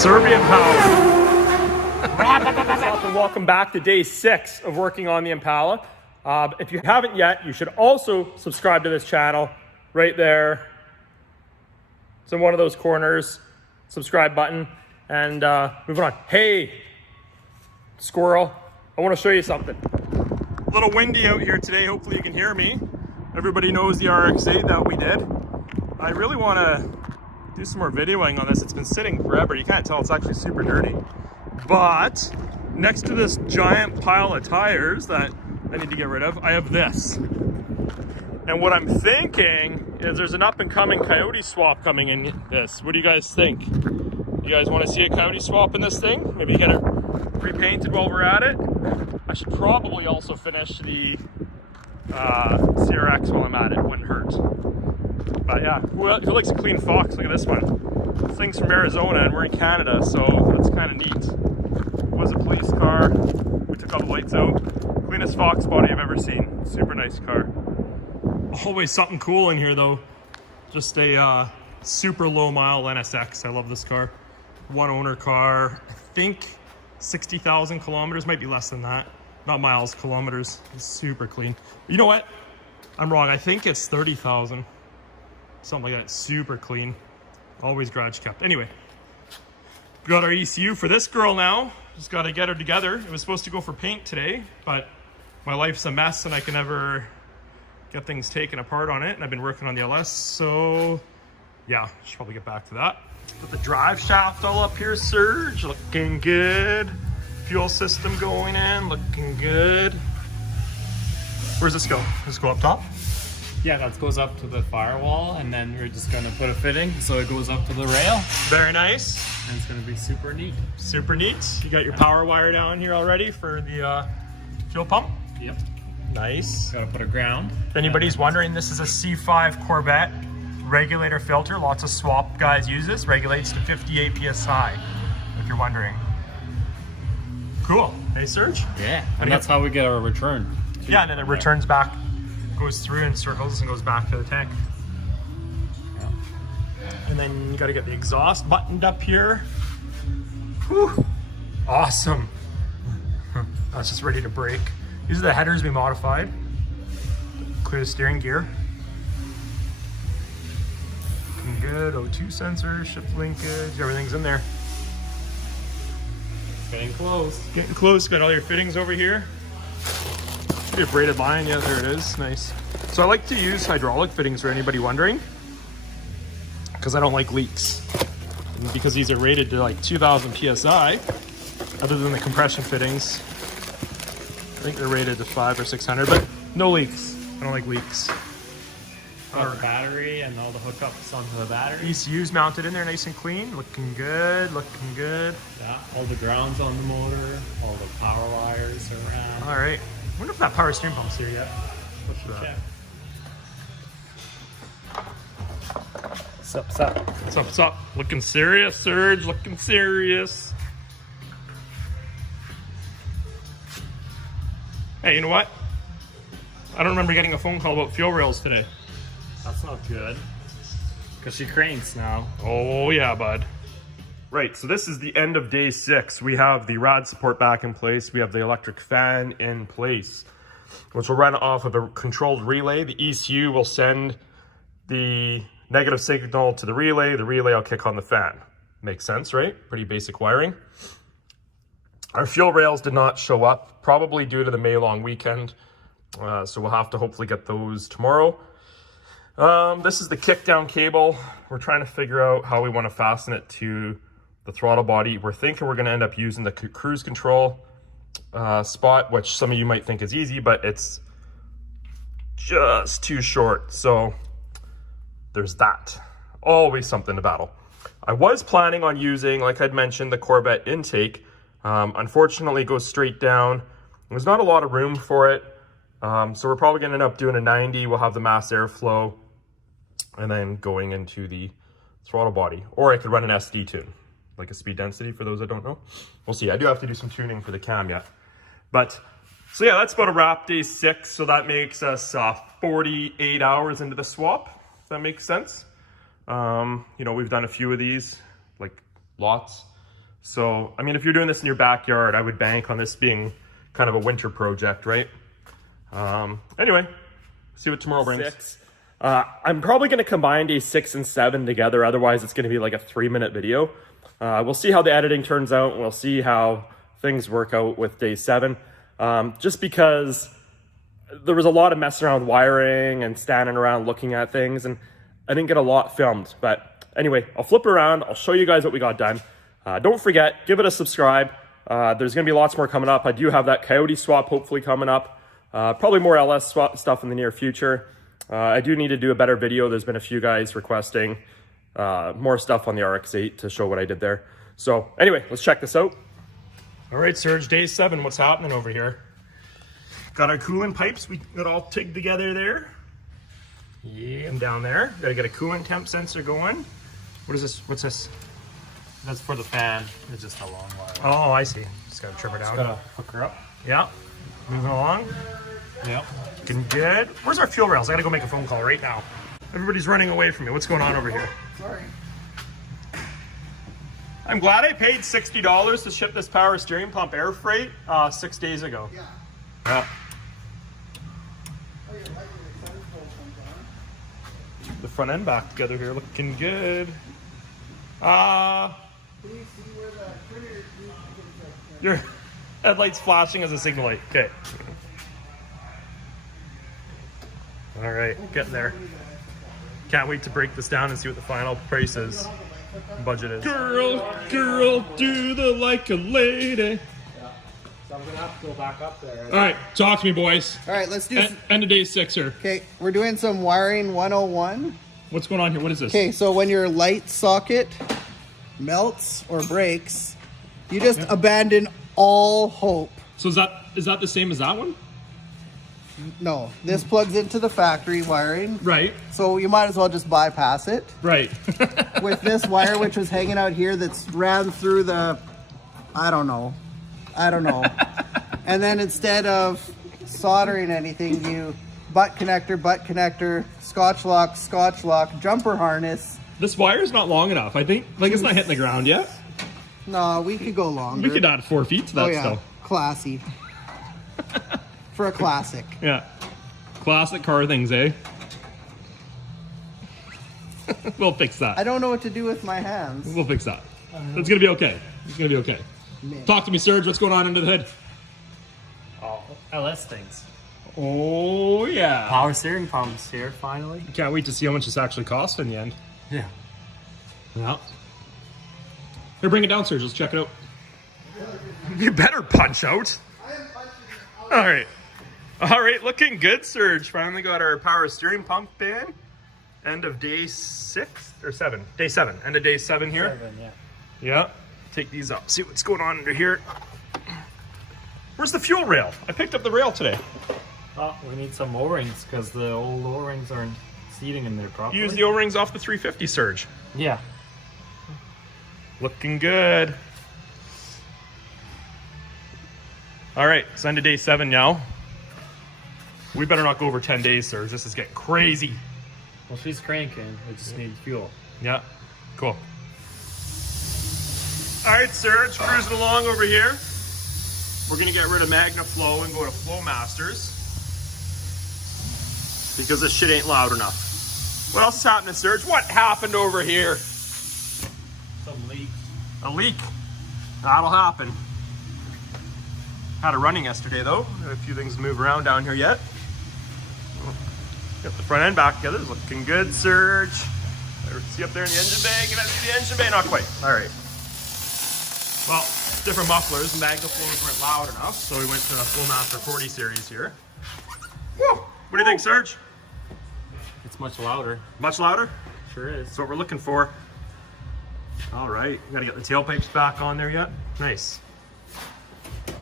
Serbian power. And welcome back to day 6 of working on the Impala. If you haven't yet, you should also subscribe to this channel right there. It's in one of those corners. Subscribe button, and moving on. Hey, squirrel, I want to show you something. A little windy out here today. Hopefully you can hear me. Everybody knows the RX-8 that we did. I really want to do some more videoing on this. It's been sitting forever. You can't tell, it's actually super dirty. But next to this giant pile of tires that I need to get rid of, I have this. And what I'm thinking is there's an up and coming coyote swap coming in this. What do you guys think? You guys want to see a coyote swap in this thing? Maybe get it repainted while we're at it. I should probably also finish the CRX while I'm at it. Wouldn't hurt. But yeah, who likes a clean Fox? Look at this one. This thing's from Arizona and we're in Canada, so that's kind of neat. It was a police car. We took all the lights out. Cleanest Fox body I've ever seen. Super nice car. Always something cool in here though. Just a super low mile NSX. I love this car. One owner car. I think 60,000 kilometers, might be less than that. Not miles, kilometers. It's super clean. You know what? I'm wrong. I think it's 30,000. Something like that. Super clean. Always garage kept. Anyway, we got our ECU for this girl now. Just got to get her together. It was supposed to go for paint today, but my life's a mess and I can never get things taken apart on it. And I've been working on the LS, so yeah, should probably get back to that. Put the drive shaft all up here, Surge. Looking good. Fuel system going in. Looking good. Where's this go? Does this go up top? Yeah, that goes up to the firewall, and then we're just gonna put a fitting so it goes up to the rail. Very nice. And it's gonna be super neat. Super neat. You got your power wire down here already for the fuel pump? Yep. Nice. Gotta put a ground. If anybody's wondering, this is a C5 Corvette regulator filter. Lots of swap guys use this. Regulates to 58 PSI, if you're wondering. Cool. Hey, Serge? Yeah, and that's how we get our return. Yeah, and then it returns back, goes through in circles and goes back to the tank. Yeah. And then you got to get the exhaust buttoned up here. Whew. Awesome. That's just ready to break. These are the headers we modified. Clear the steering gear. Looking good. O2 sensor, shift linkage, everything's in there. Getting close. Getting close. Got all your fittings over here. Your braided line, yeah, there it is. Nice. So I like to use hydraulic fittings for anybody wondering, because I don't like leaks. And because these are rated to like 2,000 PSI, other than the compression fittings, I think they're rated to 500 or 600, but no leaks. I don't like leaks. Got the battery and all the hookups onto the battery. ECU's mounted in there nice and clean. Looking good, looking good. Yeah, all the grounds on the motor, all the power wires around. All right. I wonder if that power steering pump's here yet. Check. What's up? What's up? Looking serious, Surge. Looking serious. Hey, you know what? I don't remember getting a phone call about fuel rails today. That's not good. Because she cranes now. Oh yeah, bud. Right, so this is the end of day 6. We have the rad support back in place. We have the electric fan in place, which will run off of a controlled relay. The ECU will send the negative signal to the relay. The relay will kick on the fan. Makes sense, right? Pretty basic wiring. Our fuel rails did not show up, probably due to the May long weekend. So we'll have to hopefully get those tomorrow. This is the kick down cable. We're trying to figure out how we want to fasten it to the throttle body. We're thinking we're going to end up using the cruise control spot, which some of you might think is easy, but it's just too short. So there's that. Always something to battle. I was planning on using, like I'd mentioned, the Corvette intake. Unfortunately, it goes straight down. There's not a lot of room for it. So we're probably going to end up doing a 90. We'll have the mass airflow and then going into the throttle body. Or I could run an SD tune, like a speed density for those that don't know. We'll see. I do have to do some tuning for the cam yet. But, so yeah, that's about a wrap, day 6. So that makes us 48 hours into the swap, if that makes sense. You know, we've done a few of these, like lots. So, I mean, if you're doing this in your backyard, I would bank on this being kind of a winter project, right? Anyway, see what tomorrow brings. I'm probably going to combine day 6 and 7 together. Otherwise, it's going to be like a 3-minute video. We'll see how the editing turns out. And we'll see how things work out with day 7. Just because there was a lot of messing around with wiring and standing around looking at things, and I didn't get a lot filmed. But anyway, I'll flip around. I'll show you guys what we got done. Don't forget, give it a subscribe. There's going to be lots more coming up. I do have that Coyote swap hopefully coming up. Probably more LS swap stuff in the near future. I do need to do a better video. There's been a few guys requesting more stuff on the RX-8 to show what I did there. So anyway, let's check this out. All right, Serge, day 7, what's happening over here? Got our coolant pipes, we got all tigged together there. Yeah, and down there. Gotta get a coolant temp sensor going. What is this? What's this? That's for the fan. It's just a long wire. Oh, I see. Just gotta trim her down. Just gotta hook her up. Yeah. Moving along. Yep. Looking good. Where's our fuel rails? I gotta go make a phone call right now. Everybody's running away from me. What's going on over here? Sorry. I'm glad I paid $60 to ship this power steering pump air freight 6 days ago. Yeah. Yeah. Oh, your light comes on. The front end back together here, looking good. Can you see where the printer is? Your headlight's flashing as a signal light. Okay. All right, getting there. Can't wait to break this down and see what the final price is. Budget is. Girl, do the like a lady. So I'm gonna have to go back up there. All right, talk to me, boys. All right, let's do. End of day 6, sir. Okay, we're doing some wiring 101. What's going on here? What is this? Okay, so when your light socket melts or breaks, you just abandon all hope. So is that the same as that one? No, this plugs into the factory wiring. Right. So you might as well just bypass it. Right. With this wire, which was hanging out here, that's ran through the, I don't know. And then instead of soldering anything, you butt connector, scotch lock, jumper harness. This wire's not long enough, I think. Like, it's not hitting the ground yet. No, we could go longer. We could add 4 feet to that still. Classy. For a classic. Yeah. Classic car things, eh? We'll fix that. I don't know what to do with my hands. We'll fix that. It's gonna be okay. It's gonna be okay. Man. Talk to me, Serge. What's going on under the hood? Oh, LS things. Oh, yeah. Power steering pumps here, finally. Can't wait to see how much this actually costs in the end. Yeah. Yeah. Here, bring it down, Serge. Let's check it out. You better punch out. All right. All right, looking good, Serge. Finally got our power steering pump in. End of day 6 or 7? Day 7. End of day 7 here. 7, yeah. Yeah. Take these up. See what's going on under here. Where's the fuel rail? I picked up the rail today. Oh, we need some O-rings because the old O-rings aren't seating in there properly. Use the O-rings off the 350, Serge. Yeah. Looking good. All right, it's end of day 7 now. We better not go over 10 days, Serge. This is getting crazy. Well, she's cranking. We just need fuel. Yeah, cool. All right, Serge, cruising along over here. We're gonna get rid of MagnaFlow and go to Flowmasters because this shit ain't loud enough. What else is happening, Serge? What happened over here? Some leak. A leak. That'll happen. Had it running yesterday though. Got a few things to move around down here yet. Got the front end back together. It's looking good, Serge. See up there in the engine bay? Can I see the engine bay? Not quite. All right. Well, different mufflers. MagnaFlows weren't loud enough, so we went to the Flowmaster 40 series here. Woo! What do you think, Serge? It's much louder. Much louder? Sure is. That's what we're looking for. All right. Got to get the tailpipes back on there yet. Nice.